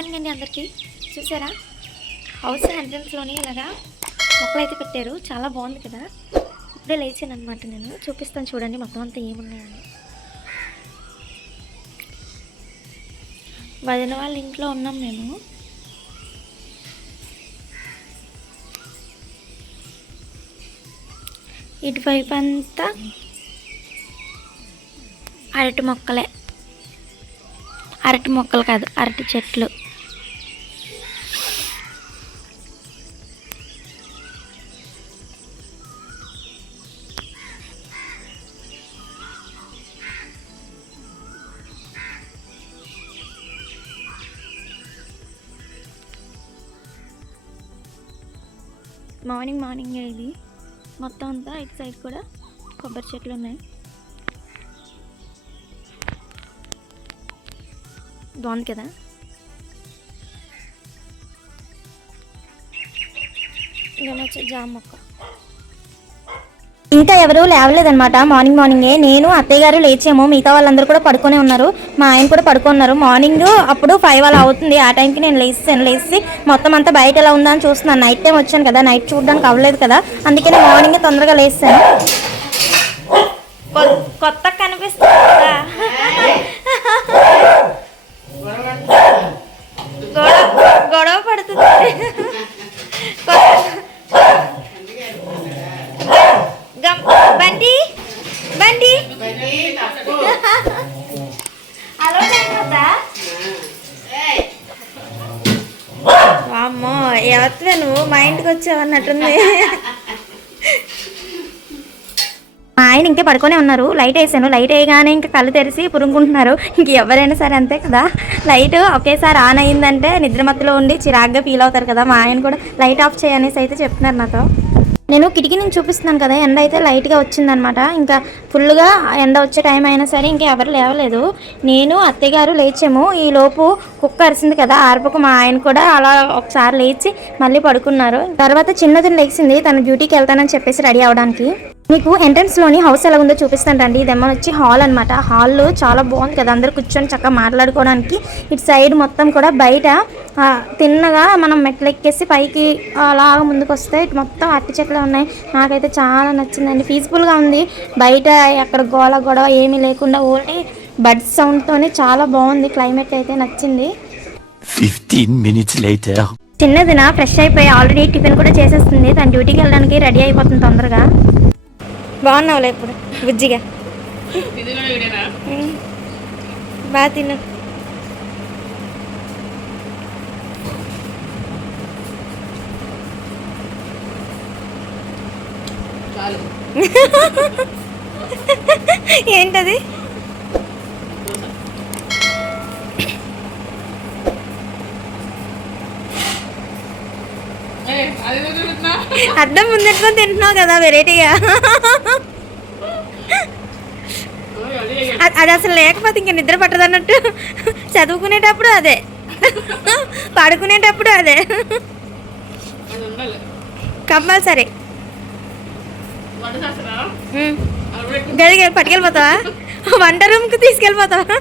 Morning అండి అందరికీ. చూసారా? హౌస్ ఎంట్రన్స్లోనే ఇలాగా మొక్కలు అయితే పెట్టారు. చాలా బాగుంది కదా? ఇప్పుడే లేచాను అనమాట నేను. చూపిస్తాను చూడండి మొత్తం అంతా ఏమున్నాయని. వదిన వాళ్ళ ఇంట్లో ఉన్నాం మేము. ఇటువైపు అంతా అరటి మొక్కలే. అరటి మొక్కలు కాదు అరటి చెట్లు. మార్నింగ్ మార్నింగ్ ఇది. మొత్తం అంతా ఇటు సైడ్ కూడా కొబ్బరి చెట్లు ఉన్నాయి. బాగుంది కదా? ఇలా వచ్చే జామ మొక్క. ఎవరు లేవలేదనమాట మార్నింగ్ మార్నింగే నేను అత్తయ్య గారు లేచాము. మిగతా వాళ్ళందరూ కూడా పడుకునే ఉన్నారు. మా ఆయన కూడా పడుకున్నారు. మార్నింగ్ అప్పుడు ఫైవ్ అలా అవుతుంది. ఆ టైంకి నేను లేచాను లేచి మొత్తం అంతా బయట ఎలా ఉందా అని చూస్తున్నాను. నైట్ టైం వచ్చాను కదా. నైట్ చూడడానికి అవ్వలేదు కదా. అందుకే నేను మార్నింగ్ తొందరగా లేచాను కొత్త కనిపిస్తుంది. వామ్మో నువ్వు? మా ఇంటికి వచ్చావన్నట్టుంది మా ఆయన ఇంకా పడుకొనే ఉన్నారు. లైట్ వేసాను. లైట్ వేయగానే ఇంకా కళ్ళు తెరిచి పురుముకుంటున్నారు ఇంక ఎవరైనా సరే అంతే కదా. లైట్ ఒకేసారి ఆన్ అయిందంటే నిద్రమత్తులో ఉండి చిరాగ్గా ఫీల్ అవుతారు కదా. మా ఆయన కూడా లైట్ ఆఫ్ చేయనేసి అయితే చెప్తున్నారు నాతో. నేను కిటికీ నుంచి చూపిస్తున్నాను కదా. ఎండ అయితే లైట్గా వచ్చిందనమాట. ఇంకా ఫుల్గా ఎండ వచ్చే టైం అయినా సరే ఇంకా ఎవరు లేవలేదు. నేను అత్తయ్యగారు లేచాము. ఈ లోపు కుక్క అరిసింది కదా ఆర్పకు మా ఆయన కూడా అలా ఒకసారి లేచి మళ్ళీ పడుకున్నారు. తర్వాత చిన్నది లేచింది తన డ్యూటీకి వెళ్తానని చెప్పేసి రెడీ అవడానికి. మీకు ఎంట్రన్స్లోని హౌస్ ఎలా ఉందో చూపిస్తాను రండి. ఇదేమో వచ్చి హాల్ అనమాట హాల్ చాలా బాగుంది కదా అందరు కూర్చొని చక్కగా మాట్లాడుకోవడానికి. ఇటు సైడ్ మొత్తం కూడా బయట తిన్నగా మనం మెట్లు ఎక్కేసి పైకి అలా ముందుకు వస్తే ఇటు మొత్తం అట్టి చెట్లు ఉన్నాయి. నాకైతే చాలా నచ్చిందండి. పీస్ఫుల్గా ఉంది. బయట ఎక్కడ గోల గొడవ ఏమీ లేకుండా ఓన్లీ బర్డ్స్ సౌండ్తోనే చాలా బాగుంది. క్లైమేట్ అయితే నచ్చింది. 15 minutes later. చిన్నదిన ఫ్రెష్ అయిపోయి ఆల్రెడీ టిఫిన్ కూడా చేసేస్తుంది. తన డ్యూటీకి వెళ్ళడానికి రెడీ అయిపోతుంది తొందరగా. బాగున్నావులే ఇప్పుడు బుజ్జిగా. బాగా తిను. ఏంటది? అడ్డం ముందెట్టుకొని తింటున్నావు కదా వెరైటీగా. అది అసలు లేకపోతే ఇంక నిద్ర పట్టదు అన్నట్టు చదువుకునేటప్పుడు అదే. పడుకునేటప్పుడు అదే. కంపల్సరీ. గదికి పట్టుకెళ్ళిపోతావా? వంట రూమ్కి తీసుకెళ్ళిపోతావా?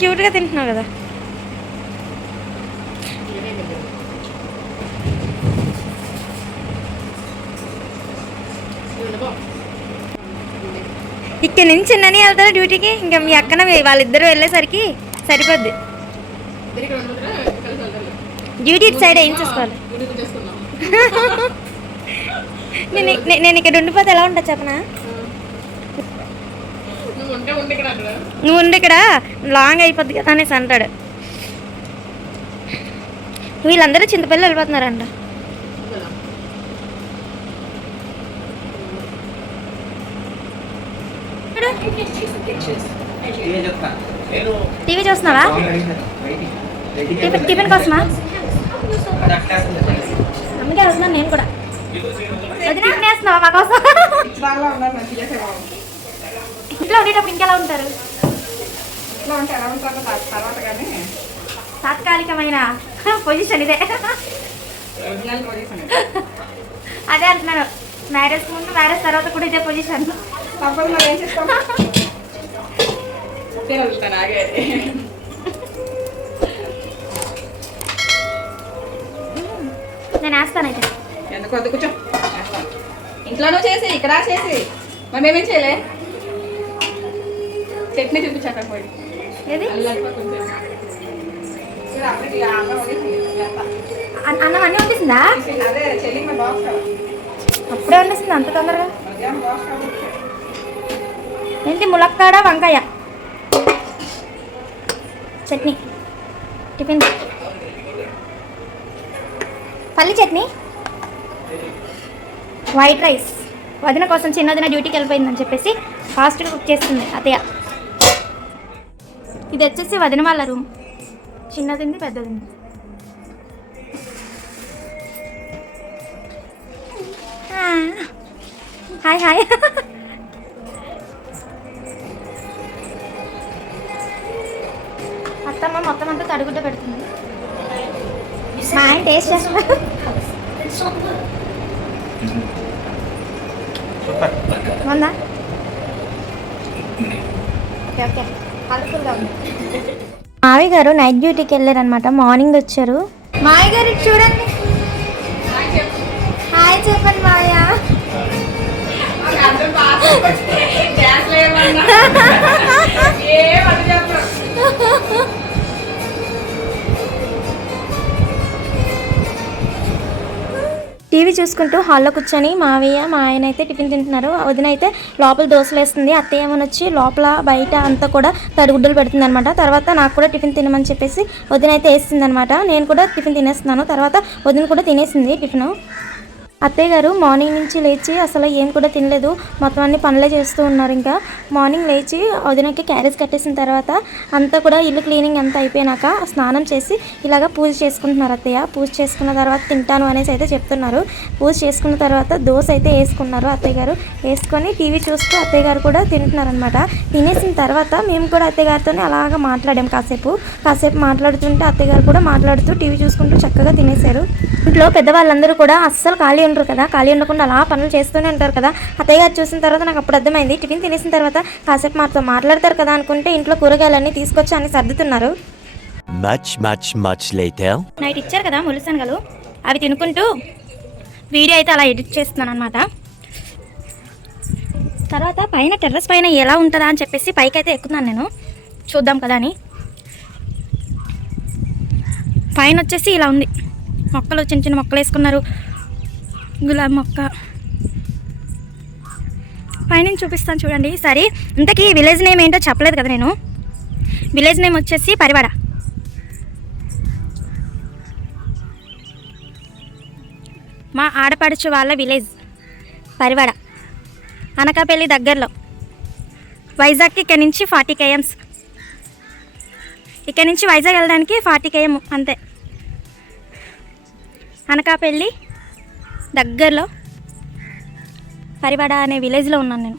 క్యూట్గా తింటున్నావు కదా. ఇక్కడ నుంచి చిన్నని వెళ్తారా డ్యూటీకి? ఇంకా మీ అక్కన వాళ్ళిద్దరూ వెళ్ళేసరికి సరిపోద్ది. డ్యూటీ సైడ్ ఏం చేసుకోవాలి? నేను నేను ఇక్కడ ఉండిపోతే ఎలా ఉంటా చెప్పనా? నువ్వు ఉండి ఇక్కడ లాంగ్ అయిపోద్ది కదా అనేసి అంటాడు. వీళ్ళందరూ చింతపల్లి వెళ్ళిపోతున్నారంట. టీవీ చూస్తున్నావా? టిఫిన్ టిఫిన్ కోసమా? అందుకే వెళ్తున్నాను నేను కూడా. వదిన వేస్తున్నావా మా కోసం? ఇంట్లో ఉండేటప్పుడు ఇంకెలా ఉంటారు? ఇంట్లో ఉంటే ఎలా ఉంటారో తా- తర్వాత కానీ. తాత్కాలికమైన పొజిషన్ ఇదే. అదే అంటున్నాను. మ్యారేజ్ ముందు మ్యారేజ్ తర్వాత కూడా ఇదే పొజిషన్ తప్పదు మరి ఏం చేస్తాం? తినలుస్తాను ఆగే నేను వేస్తాను అయితే. ఎందుకు వద్దు కూర్చో. ఇంట్లోనూ చేసి ఇక్కడ చేసి. మరి మేమేం చేయలే? చట్నీ చూపించాక పోయి అన్నం అన్నం కావాలి అప్పుడే వండిసింది అంత తొందరగా? ఏంటి ములక్కాడ వంకాయ? చట్నీ. టిఫిన్. పల్లి చట్నీ? White rice. వదిన కోసం చిన్నదిన డ్యూటీకి వెళ్ళిపోయిందని చెప్పేసి ఫాస్ట్గా కుక్ చేస్తుంది అత్తయ్య. ఇది వచ్చేసి వదిన వాళ్ళ రూమ్. చిన్నదింది పెద్దదింది. Hi hi. అత్తమ్మ మొత్తం అంతా తడిగుడ్డ పెడుతుంది. మా ఆయన టేస్ట్ ఉందా ఓకే. మావి గారు నైట్ డ్యూటీకి వెళ్ళారనమాట మార్నింగ్ వచ్చారు. మావి గారు చూడండి. హాయ్ చెప్పండి ఏం టీవీ చూసుకుంటూ హాల్లో కూర్చొని మావయ్య మా ఆయన అయితే టిఫిన్ తింటున్నారు. వదిన అయితే లోపల దోశలు వేస్తుంది. అత్తయ్య వచ్చి లోపల బయట అంతా కూడా తడిగుడ్డలు పెడుతుంది అనమాట తర్వాత నాకు కూడా టిఫిన్ తినమని చెప్పేసి వదిన అయితే వేస్తుంది అనమాట నేను కూడా టిఫిన్ తినేస్తున్నాను. తర్వాత వదిన కూడా తినేసింది టిఫిన్. అత్తయ్య గారు మార్నింగ్ నుంచి లేచి అసలు ఏం కూడా తినలేదు. మొత్తం అన్ని పనులే చేస్తూ ఉన్నారు ఇంకా. మార్నింగ్ లేచి వదినకి క్యారేజ్ కట్టేసిన తర్వాత అంతా కూడా ఇల్లు క్లీనింగ్ అంతా అయిపోయినాక స్నానం చేసి ఇలాగ పూజ చేసుకుంటున్నారు అత్తయ్య. పూజ చేసుకున్న తర్వాత తింటాను అనేసి అయితే చెప్తున్నారు. పూజ చేసుకున్న తర్వాత దోశ అయితే వేసుకున్నారు అత్తయ్య గారు. వేసుకొని టీవీ చూస్తూ అత్తయ్య గారు కూడా తింటున్నారు అనమాట తినేసిన తర్వాత మేము కూడా అత్తయ్య గారితోనే అలాగ మాట్లాడాం కాసేపు. కాసేపు మాట్లాడుతుంటే అత్తయ్య గారు కూడా మాట్లాడుతూ టీవీ చూసుకుంటూ చక్కగా తినేశారు. ఇంట్లో పెద్దవాళ్ళందరూ కూడా అస్సలు ఖాళీ ఉండరు కదా ఖాళీ ఉండకుండా అలా పనులు చేస్తూనే ఉంటారు కదా. అత్తయ్య గారు చూసిన తర్వాత నాకు అప్పుడు అర్థమైంది టిఫిన్ తినేసిన తర్వాత కాసేపు మాతో మాట్లాడతారు కదా అనుకుంటే ఇంట్లో కూరగాయలన్నీ తీసుకొచ్చి అన్ని సర్దుతున్నారు. Much, much, much later. Night ఇచ్చారు కదా ములుసనగలు అవి తినుకుంటూ వీడియో అయితే అలా ఎడిట్ చేస్తున్నాను అనమాట తర్వాత పైన టెర్రస్ పైన ఎలా ఉంటుందా అని చెప్పేసి పైకి అయితే ఎక్కుతున్నాను నేను. చూద్దాం కదా అని. పైన వచ్చేసి ఇలా ఉంది. మొక్కలు చిన్న చిన్న మొక్కలు వేసుకున్నారు. గులాబీ మొక్క. పైనుంచి చూపిస్తాను చూడండి. సరే ఇంతకీ విలేజ్ నేమ్ ఏంటో చెప్పలేదు కదా నేను. విలేజ్ నేమ్ వచ్చేసి పరివాడ. మా ఆడపడుచు వాళ్ళ విలేజ్ పరివాడ. అనకాపల్లి దగ్గరలో. వైజాగ్కి ఇక్కడ నుంచి ఫార్టీ కేఎమ్స్ ఇక్కడ నుంచి వైజాగ్ వెళ్ళడానికి ఫార్టీ కేఎం అంతే. అనకాపల్లి దగ్గరలో పరివాడ అనే విలేజ్లో ఉన్నాను నేను.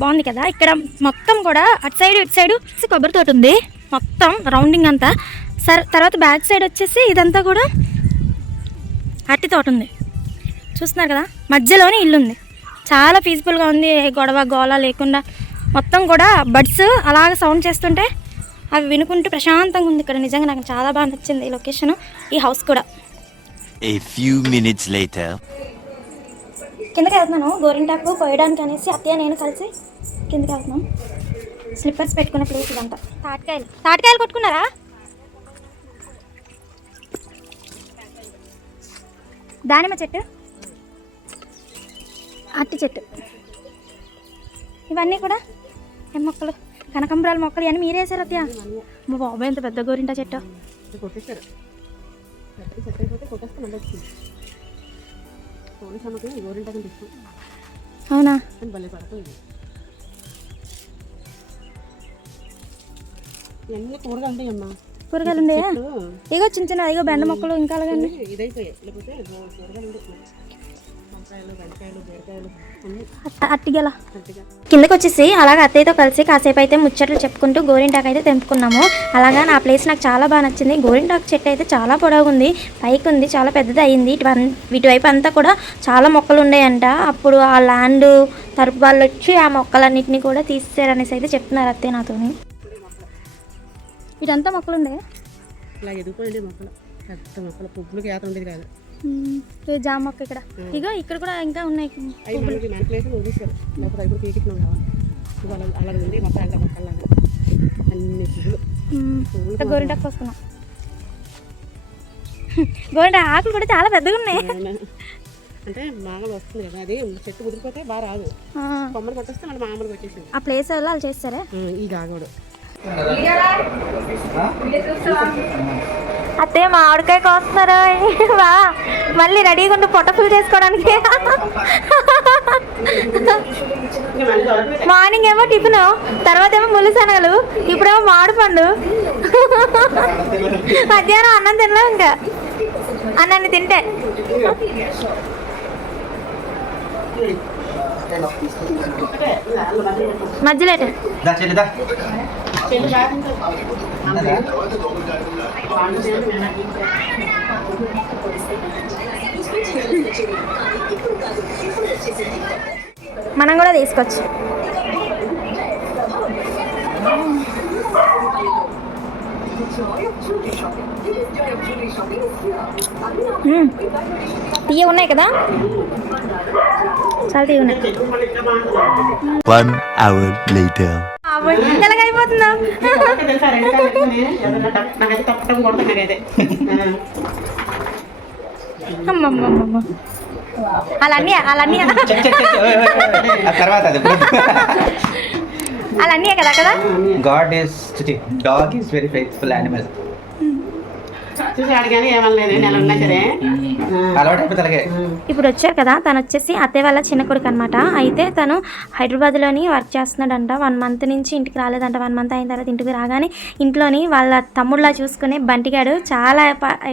బాగుంది కదా? ఇక్కడ మొత్తం కూడా అటు సైడ్ ఇటు సైడ్ కొబ్బరి తోట ఉంది. మొత్తం రౌండింగ్ అంతా. సర్ తర్వాత బ్యాక్ సైడ్ వచ్చేసి ఇదంతా కూడా అట్టి తోట ఉంది. చూస్తున్నారు కదా? మధ్యలోనే ఇల్లు ఉంది. చాలా పీస్ఫుల్గా ఉంది. గొడవ గోళ లేకుండా మొత్తం కూడా బడ్స్ అలాగ సౌండ్ చేస్తుంటే అవి వినుకుంటూ ప్రశాంతంగా ఉంది ఇక్కడ. నిజంగా నాకు చాలా బాగా నచ్చింది ఈ లొకేషన్ ఈ హౌస్ కూడా. A few minutes later. కిందకి వెళ్తున్నాను. గోరింటాకు కోయడానికి అనేసి అత్తయ్య నేను కలిసి కిందకి వెళ్తున్నాం. స్లిప్పర్స్ పెట్టుకునే ప్లేస్ ఇదంతా. తాటికాయలు. తాటికాయలు కొట్టుకున్నారా? దానిమ్మ చెట్టు. అట్టి చెట్టు. ఇవన్నీ కూడా ఏం మొక్కలు? కనకంబరాల మొక్కలు ఇవన్నీ మీరే వేసారు అత్తయ్య? మా బాబాయ్ ఎంత పెద్ద గోరింటా చెట్టు. అవునా? కూరగాయలు ఉన్నాయా? ఇగో చిన్న చిన్న ఇగో బెండ మొక్కలు ఇంకా అలాగండి ఇదైపోయాయి. లేకపోతే కూరగాయలు ఉంటాయి. అట్టిగల. కిందకి వచ్చేసి అలాగ అత్తయ్యతో కలిసి కాసేపు అయితే ముచ్చట్లు చెప్పుకుంటూ గోరింటాకు అయితే తెంపుకున్నాము. అలాగా నా ప్లేస్ నాకు చాలా బాగా నచ్చింది. గోరింటాకు చెట్టు అయితే చాలా పొడవుగా ఉంది. పైకి ఉంది చాలా పెద్దది అయింది ఇటువన్- ఇటువైపు అంతా కూడా చాలా మొక్కలు ఉన్నాయంట. అప్పుడు ఆ ల్యాండ్ తరపు వాళ్ళు వచ్చి ఆ మొక్కలన్నింటినీ కూడా తీసేశారనేసి అయితే చెప్తున్నారు అత్తయ్య నాతోని. ఇదంతా మొక్కలు ఉండే ఇలా ఎదిగిపోయింది మొక్కలు పెద్ద మొక్కలు. పువ్వులకి ఏత ఉండేది కాదు. జామ మొక్క ఇక్కడ. ఇగో ఇక్కడ కూడా ఇంకా ఉన్నాయి గోరింటాకు కోసుకున్నాం. గోరింటా ఆకులు కూడా చాలా పెద్దగా ఉన్నాయి? అంటే మామూలు వస్తుంది కదా. అది చెట్టు కుదిరిపోతే బాగా రాదు. కొమ్మలు కొట్టేస్తే మళ్ళీ మామూలుగా వచ్చేసింది. ఆ ప్లేస్ వాళ్ళు వాళ్ళు చేస్తారా? ఈ గాగోడు అత్తే మామిడికాయ కోస్తున్నారు. వా మళ్ళీ రెడీగా ఉండి పొట్ట ఫుల్ చేసుకోవడానికి. మార్నింగ్ ఏమో టిఫిన్ తర్వాత ఏమో ముళ్ళు శనగలు ఇప్పుడేమో మామిడి పండు. మధ్యాహ్నం అన్నం తినలేము ఇంకా. అన్నాన్ని తింటే. మధ్యలో మనం కూడా తీసుకోవచ్చు మ్మ్. తీయ ఉన్నాయి కదా? చాలా. అలాన్ని అలాన్ని ఓయ్, ఓయ్. ఆ తర్వాత అది. అలాన్ని కదా కదా? God is dog is very faithful animal చూసాడు కానీ ఏమనలేదు నెల ఉన్నా సరే. అలవాటు అయిపోతే అలాగే. ఇప్పుడు వచ్చారు కదా తను వచ్చేసి అత్తయ్య వాళ్ళ చిన్న కొడుకు అనమాట అయితే తను హైదరాబాద్లోని వర్క్ చేస్తున్నాడంట. వన్ మంత్ నుంచి ఇంటికి రాలేదంట. వన్ మంత్ అయిన తర్వాత ఇంటికి రాగానే ఇంట్లోని వాళ్ళ తమ్ముళ్ళ చూసుకునే బంటిగాడు చాలా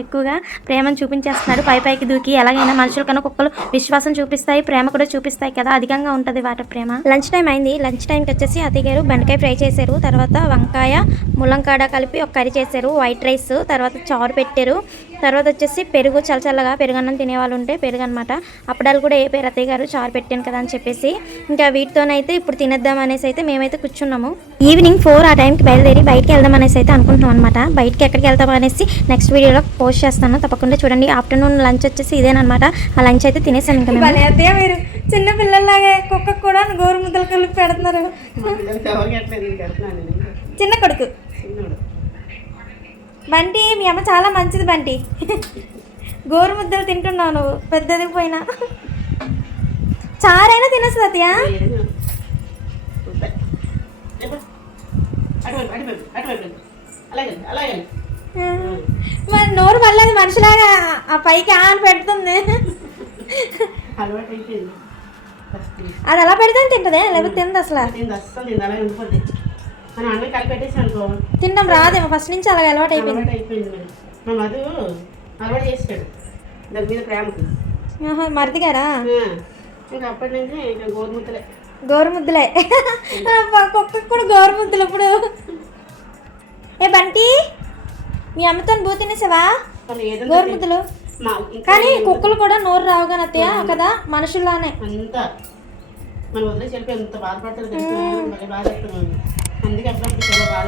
ఎక్కువగా ప్రేమను చూపించేస్తున్నాడు. పై పైకి దూకి ఎలాగైనా మనుషుల కన్నా కుక్కలు విశ్వాసం చూపిస్తాయి ప్రేమ కూడా చూపిస్తాయి కదా. అధికంగా ఉంటుంది వాటి ప్రేమ. లంచ్ టైం అయింది. లంచ్ టైంకి వచ్చేసి అత్తయ్య గారు బెండకాయ ఫ్రై చేశారు. తర్వాత వంకాయ ములంకాడ కలిపి ఒక కర్రీ చేశారు. వైట్ రైస్ తర్వాత చారు పెట్టారు. తర్వాత వచ్చేసి పెరుగు చల్లచల్లగా పెరుగన్నం తినేవాళ్ళు ఉంటే పెరుగు అనమాట అప్పడాలు కూడా ఏ పేరు అత్తయ్య గారు చారు పెట్టాను కదా అని చెప్పేసి. ఇంకా వీటితోనైతే ఇప్పుడు తినేద్దాం అనేసి అయితే మేమైతే కూర్చున్నాము. ఈవినింగ్ ఫోర్ ఆ టైంకి బయలుదేరి బయటకి వెళ్దాం అనేసి అయితే అనుకుంటున్నాం అనమాట బయటకి ఎక్కడికి వెళ్తాం అనేసి నెక్స్ట్ వీడియోలో పోస్ట్ చేస్తాను. తప్పకుండా చూడండి. ఆఫ్టర్నూన్ లంచ్ వచ్చేసి ఇదేనమాట ఆ లంచ్ అయితే తినేసాం ఇంకా మీరు. చిన్న పిల్లల్లాగే కుక్కకు కూడా గోరు ముద్దలు కలిపి పెడుతున్నారు. చిన్న కొడుకు. చిన్నోడు. బంటి మీ అమ్మ చాలా మంచిది బంటి. గోరు ముద్దలు తింటున్నావు నువ్వు. పెద్దది పోయినా. చారైనా అలాగే అలాగే మరి నోరు మళ్ళీ మనిషిలాగా ఆ పైకి ఆన్ పెడుతుంది. అది అలా పెడితే తింటదే లేకపోతే తింది అసలు మనం అన్నీ అనుకో. తినడం రాదేమో. ఫస్ట్ నుంచి అలాగే అలవాటు అయిపోయింది. అయిపోయింది మరి. మా మధు అలవాటు చేసాడు దాని మీద ప్రేమకు. ఆహా, మరిది గారా? ఇంకా అప్పటి నుంచి ఇంకా గోరుముద్దలే. కుక్కకు కూడా ఇప్పుడు. ఏ బంటి మీ అమ్మతో బూ తినేసావా? వాళ్ళు ఏదో గోరు ముద్దలు మా ఇంకా కానీ కుక్కలు కూడా నోరు రావు కానీ అత్తయ్య కదా? మనుషుల్లానే. అంతా. మనం వదిలేసి వెళ్ళిపోయి ఎంత బాధపడతారు తెలుసు? మళ్ళీ బాధ అవుతున్నాను అందుకే అప్పుడప్పుడు చాలా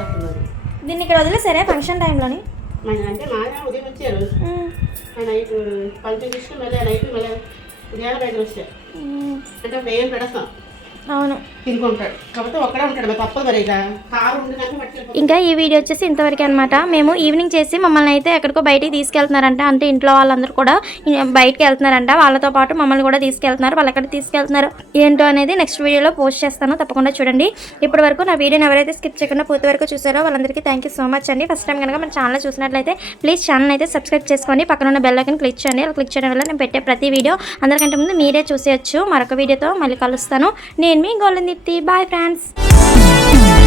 దీన్ని ఇక్కడ వదిలేసారే ఫంక్షన్ టైంలోని? అంటే మా ఆయన ఉదయం వచ్చారు ఆ నైట్ పంచం తీసుకుని మళ్ళీ నైట్ మళ్ళీ ఉదయాన్నే బయటకు వచ్చారు అంటే ఏం పెడతాం? అవును. తినుకుంటాడు కాకపోతే ఒక్కడే ఉంటాడు మరి తప్పదు మరి ఇక. కారు ఈ వీడియో వచ్చేసి ఇంతవరకు అనమాట మేము ఈవినింగ్ చేసి మమ్మల్ని అయితే ఎక్కడికో బయటికి తీసుకెళ్తున్నారంట. అంటే ఇంట్లో వాళ్ళందరూ కూడా బయటికి వెళ్తున్నారంట. వాళ్ళతో పాటు మమ్మల్ని కూడా తీసుకెళ్తున్నారు. వాళ్ళు ఎక్కడ తీసుకెళ్తున్నారు ఏంటో అనేది నెక్స్ట్ వీడియోలో పోస్ట్ చేస్తాను. తప్పకుండా చూడండి. ఇప్పటి వరకు నా వీడియోని ఎవరైతే స్కిప్ చేయకుండా పూర్తి వరకు చూసారో వాళ్ళందరికీ థ్యాంక్ యూ సో మచ్ అండి. ఫస్ట్ టైం కనుక మన ఛానల్ చూసినట్లయితే ప్లీజ్ ఛానల్ అయితే సబ్స్క్రైబ్ చేసుకోండి. పక్కన ఉన్న బెల్ ఐకన్ క్లిక్ చేయండి. అలా క్లిక్ చేయడం వల్ల నేను పెట్టే ప్రతి వీడియో అందరికంటే ముందు మీరే చూసేయచ్చు. మరొక వీడియోతో మళ్ళీ కలుస్తాను. నేను and me Golan Dipti. Bye friends.